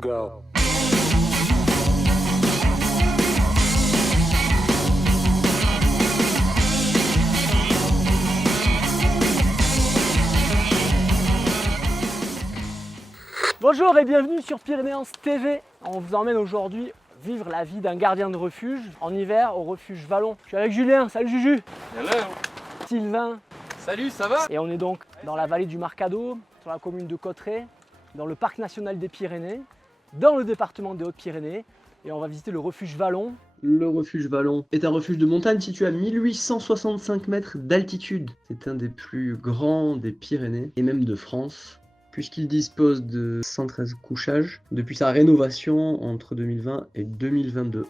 Go. Bonjour et bienvenue sur Pyrénéens TV. On vous emmène aujourd'hui vivre la vie d'un gardien de refuge en hiver au refuge Vallon. Je suis avec Julien, salut Juju. Hello. Sylvain. Salut, ça va? Et on est donc dans la vallée du Marcado, sur la commune de Cauterets, dans le parc national des Pyrénées, dans le département des Hautes-Pyrénées. Et on va visiter le refuge Vallon. Le refuge Vallon est un refuge de montagne situé à 1865 mètres d'altitude. C'est un des plus grands des Pyrénées et même de France, puisqu'il dispose de 113 couchages depuis sa rénovation entre 2020 et 2022.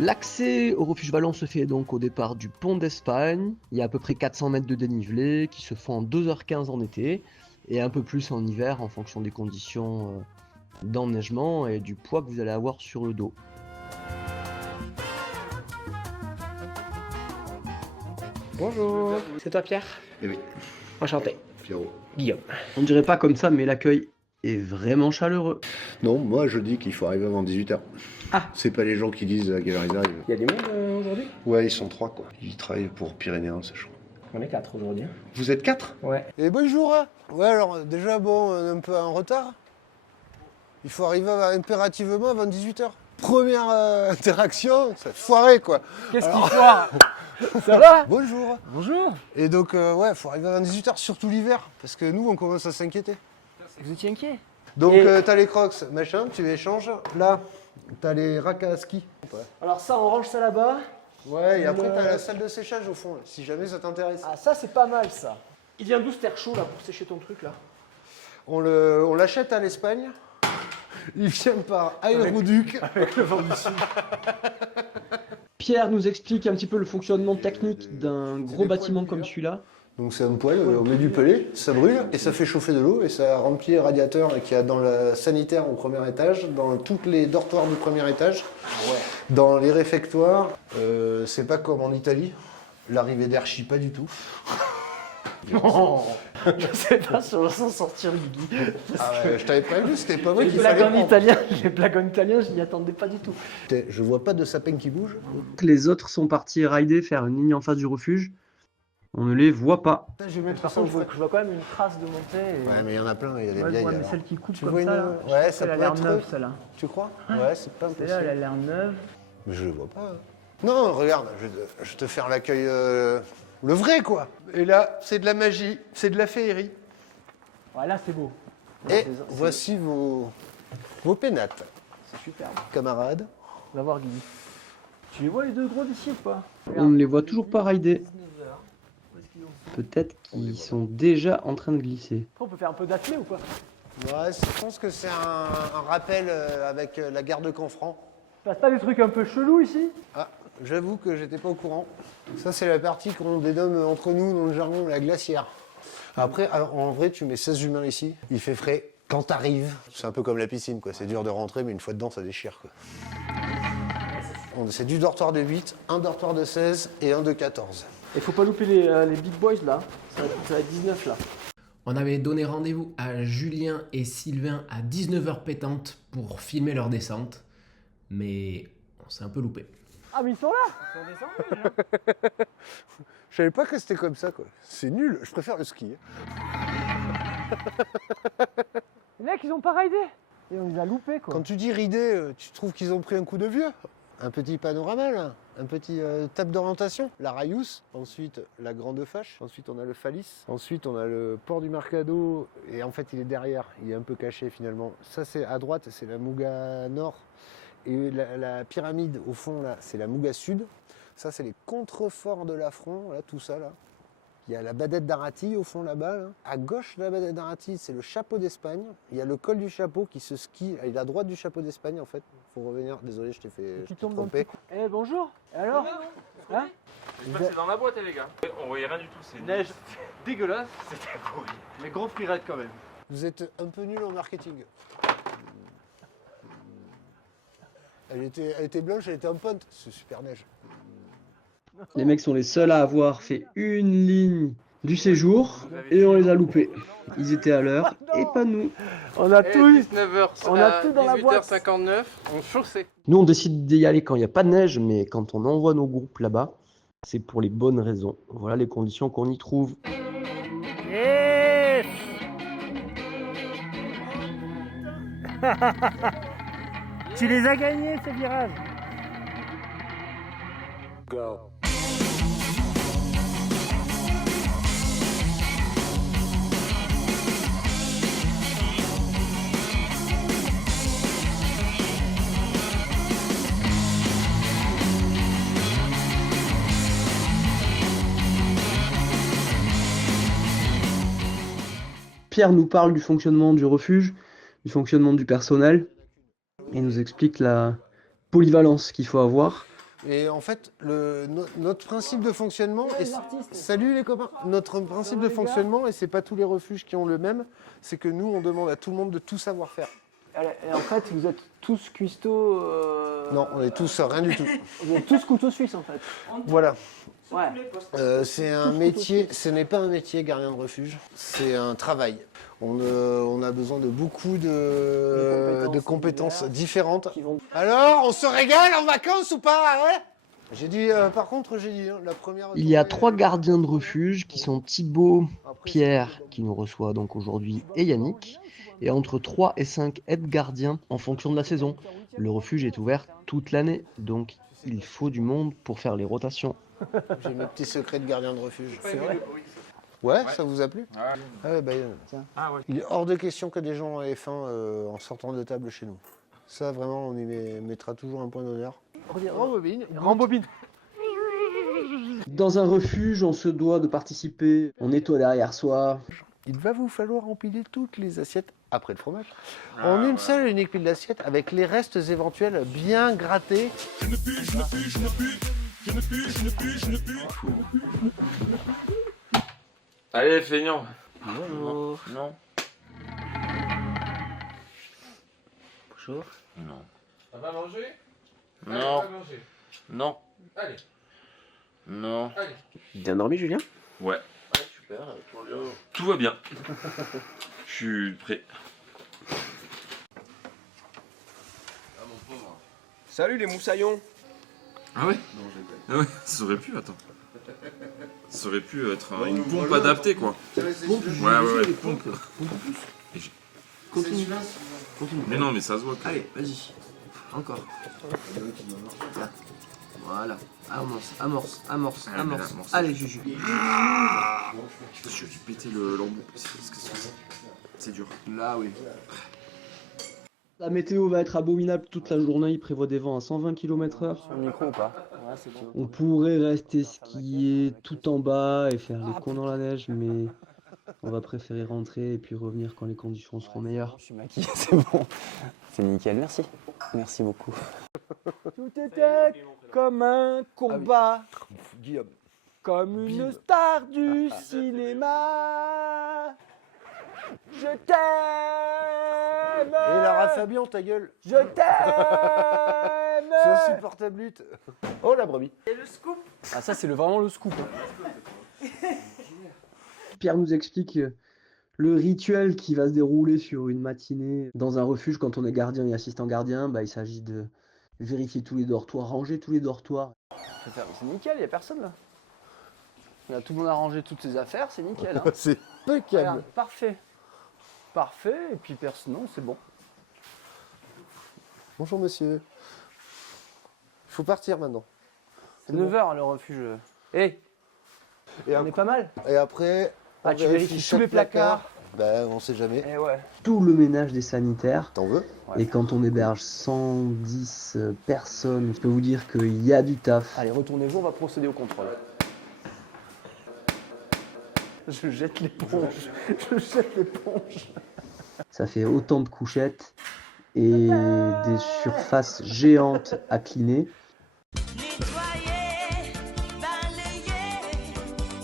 L'accès au refuge Vallon se fait donc au départ du pont d'Espagne. Il y a à peu près 400 mètres de dénivelé qui se font en 2h15 en été et un peu plus en hiver en fonction des conditions d'enneigement et du poids que vous allez avoir sur le dos. Bonjour. C'est toi Pierre? Eh oui, Enchanté. Pierrot. Guillaume. On dirait pas comme ça, mais l'accueil est vraiment chaleureux. Non, moi je dis qu'il faut arriver avant 18h. Ah. C'est pas les gens qui disent à quelle heure ils arrivent. Il y a du monde aujourd'hui? Ouais, ils sont 3 quoi. Ils travaillent pour Pyrénéens, c'est chaud. On est 4 aujourd'hui. Vous êtes 4? Ouais. Et bonjour. Ouais, alors déjà, bon, on est un peu en retard. Il faut arriver impérativement avant 18h. Première interaction, c'est foiré quoi. Qu'est-ce qu'il foire? Ça va? Bonjour. Bonjour. Et donc, ouais, il faut arriver avant 18h, surtout l'hiver, parce que nous, on commence à s'inquiéter. Vous étiez inquiet? Donc, Et- t'as les crocs, machin, tu échanges. Là, t'as les racks à ski. Alors ça, on range ça là-bas. Ouais, et après, Le- t'as la salle de séchage au fond, là, si jamais ça t'intéresse. Ah ça, c'est pas mal ça. Il vient d'où cet air chaud là pour sécher ton truc là? On l'achète à l'Espagne. Il vient par aéroduc. Avec le vent du sud. Pierre nous explique un petit peu le fonctionnement technique d'un gros des bâtiment poêles comme d'hiver. celui-là. Donc c'est un poêle, on met du pelé, ça brûle et ça fait chauffer de l'eau et ça remplit les radiateurs qu'il y a dans la sanitaire au premier étage, dans tous les dortoirs du premier étage, dans les réfectoires. C'est pas comme en Italie, l'arrivée d'air chie pas du tout. Je sais pas si on va s'en sortir Guigui. Ah ouais, je t'avais prévenu, c'était pas vrai Les qu'il blagues fallait en prendre. italien, les blagues en italien, je n'y attendais pas du tout. Je vois pas de sapin qui bouge. Les autres sont partis rider, faire une ligne en face du refuge. On ne les voit pas. Je vais mettre Par ça au contre, frais. je vois quand même une trace de montée. Et... Ouais, mais il y en a plein, il y a des Ouais, vieilles. mais alors. celle qui coupe Tu comme vois ça, une- là, ouais, je trouve ça qu'elle a peut l'air être- neuve celle-là. Tu crois? Ouais, c'est pas Celle-là, elle impossible. a l'air neuve. Mais je le vois pas. Non, regarde, je vais te faire l'accueil, le vrai quoi. Et là, c'est de la magie, c'est de la féerie. Ouais, là c'est beau. Et voici vos pénates, C'est superbe. camarades. On va voir Guigui. Tu les vois les deux gros d'ici ou pas? On ne les voit toujours pas rider. 19h. Où est-ce qu'ils ont fait? Peut-être qu'ils sont déjà en train de glisser. On peut faire un peu d'athlé ou pas? Ouais, je pense que c'est un rappel avec la gare de Canfranc. Il passe pas des trucs un peu chelous ici? Ah, j'avoue que j'étais pas au courant. Ça, c'est la partie qu'on dénomme entre nous dans le jargon la glacière. Après, alors, en vrai, tu mets 16 humains ici, il fait frais quand t'arrives. C'est un peu comme la piscine, quoi. C'est dur de rentrer, mais une fois dedans, ça déchire, quoi. C'est du dortoir de 8, un dortoir de 16 et un de 14. Il faut pas louper les big boys là. Ça va être 19 là. On avait donné rendez-vous à Julien et Sylvain à 19h pétante pour filmer leur descente, mais on s'est un peu loupé. Ah mais ils sont là. Ils sont descendus déjà. Je savais pas que c'était comme ça, quoi. C'est nul, je préfère le ski. Les mecs ils ont pas raidé. Et on les a loupés quoi. Quand tu dis ridé, tu trouves qu'ils ont pris un coup de vieux? Un petit panorama, là. Un petit table d'orientation. La Rayous, ensuite la Grande Fâche, ensuite on a le Phalis, ensuite on a le port du Marcado, et en fait il est derrière, il est un peu caché finalement. Ça c'est à droite, c'est la Mouga Nord, et la pyramide au fond là, c'est la Mouga Sud. Ça c'est les contreforts de l'affront, là, tout ça là. Il y a la Badette d'Arati au fond là-bas. Là. À gauche de la Badette d'Arati, c'est le chapeau d'Espagne. Il y a le col du chapeau qui se skie. Il est à droite du chapeau d'Espagne en fait. Faut revenir. Désolé, je t'ai Tu tombes dans le trompé. Eh bonjour. Et alors? Hein? J'espère que c'est dans la boîte, les gars. On voyait rien du tout, c'est Neige dégueulasse. C'était pourri. Mais gros freeride quand même. Vous êtes un peu nul en marketing. Elle était blanche, elle était en pointe. C'est super neige. Les mecs sont les seuls à avoir fait une ligne du séjour et on les a loupés. Ils étaient à l'heure et pas nous. On a tout eu. 19h, On a tout dans la boîte. 18h59, on chaussait. Nous, on décide d'y aller quand il n'y a pas de neige, mais quand on envoie nos groupes là-bas, c'est pour les bonnes raisons. Voilà les conditions qu'on y trouve. Yes. Tu les as gagnés ces virages. Pierre nous parle du fonctionnement du refuge, du fonctionnement du personnel, et nous explique la polyvalence qu'il faut avoir. Et en fait, notre principe de fonctionnement... Salut les copains. Notre principe de fonctionnement, et c'est pas tous les refuges qui ont le même, c'est que nous, on demande à tout le monde de tout savoir faire. Et en fait, vous êtes tous cuistots. Non, on est tous rien du tout. Vous êtes tous couteaux suisses en fait. Voilà. Ouais. C'est un métier, ce n'est pas un métier gardien de refuge, c'est un travail. On a besoin de beaucoup de compétences différentes. Alors, on se régale en vacances ou pas, hein? J'ai dit, par contre, la première... Il y a 3 gardiens de refuge qui sont Thibaut, Pierre, qui nous reçoit donc aujourd'hui, et Yannick. Et entre 3 et 5 aides-gardiens en fonction de la saison. Le refuge est ouvert toute l'année, donc il faut du monde pour faire les rotations. J'ai mes petits secrets de gardien de refuge. C'est vrai. Ouais, ça vous a plu? Ouais. Ah ouais, bah, Ah ouais. il est hors de question que des gens aient faim en sortant de table chez nous. Ça, vraiment, on y mettra toujours un point d'honneur. Rembobine. Rembobine. Dans un refuge, on se doit de participer. On nettoie derrière soi. Il va vous falloir empiler toutes les assiettes, après le fromage, en une seule et unique pile d'assiettes, avec les restes éventuels bien grattés. Allez, feignant. Bonjour. Non. Bonjour. Non. Ça va manger? Non. Allez, on va manger. Non. Allez, Non. allez. Bien dormi, Julien? Ouais, Super. tout va bien. Je suis prêt. Salut les moussaillons. Ah ouais? Ah ouais, ça aurait pu, attends. Ça aurait pu être une pompe adaptée, quoi. Ouais, pompe. Et j'ai- Continue. Mais non, mais ça se voit. que- Allez, vas-y. Encore. Là. Voilà. Amorce. Ah, mais là, amorce. Allez, Juju. Je suis péter le lambeau. Qu'est-ce que c'est? C'est dur. Là, oui. La météo va être abominable toute la journée. Il prévoit des vents à 120 km/h. Sur le micro ou pas? Ouais, c'est bon. On pourrait rester skier tout en bas et faire les cons dans la neige, mais on va préférer rentrer et puis revenir quand les conditions seront meilleures. Je suis maquillé, c'est bon. C'est nickel, merci. Merci beaucoup. Tout était comme un combat, Guillaume. comme une star du cinéma. Je t'aime. Et Lara Fabian, ta gueule. Je t'aime. C'est insupportable lutte. Oh la brebis. Ah ça c'est vraiment le scoop. Pierre nous explique le rituel qui va se dérouler sur une matinée dans un refuge quand on est gardien et assistant gardien. Il s'agit de vérifier tous les dortoirs, ranger tous les dortoirs. C'est nickel, y a personne là. Là, tout le monde a rangé toutes ses affaires, c'est nickel. Hein. C'est impeccable. Regarde, parfait. Parfait, et puis personne, non, c'est bon. Bonjour monsieur. Il faut partir maintenant. C'est 9h le refuge. Hé, Et, on est pas mal. et après, on Ah, tu vérifies tous chaque les placards. Ben, on sait jamais. Eh ouais. Tout le ménage des sanitaires. T'en veux? Et quand on héberge 110 personnes, je peux vous dire qu'il y a du taf. Allez, retournez-vous, on va procéder au contrôle. Je jette l'éponge. Je jette l'éponge. Ça fait autant de couchettes et des surfaces géantes à cleaner. Nettoyer, balayer,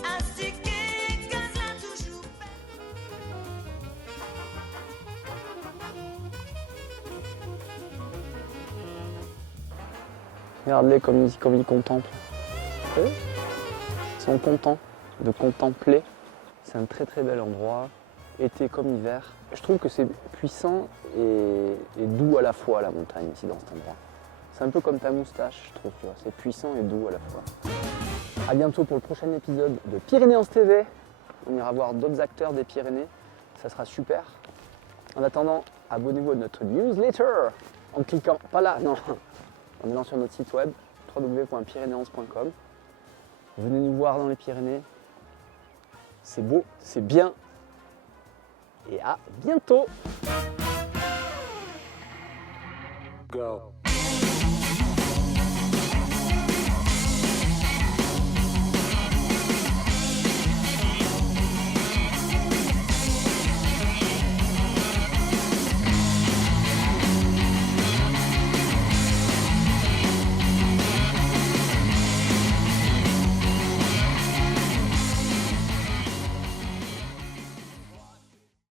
ainsi que Gazin toujours. Regarde-les comme ils contemplent. Ils sont contents de contempler C'est un très très bel endroit, été comme hiver. Je trouve que c'est puissant et doux à la fois la montagne ici dans cet endroit. C'est un peu comme ta moustache, je trouve, tu vois. C'est puissant et doux à la fois. A bientôt pour le prochain épisode de Pyrénéens TV. On ira voir d'autres acteurs des Pyrénées, ça sera super. En attendant, abonnez-vous à notre newsletter en cliquant, pas là, non, en allant sur notre site web www.pyrénéens.com. Venez nous voir dans les Pyrénées. C'est beau, c'est bien. Et à bientôt. Go.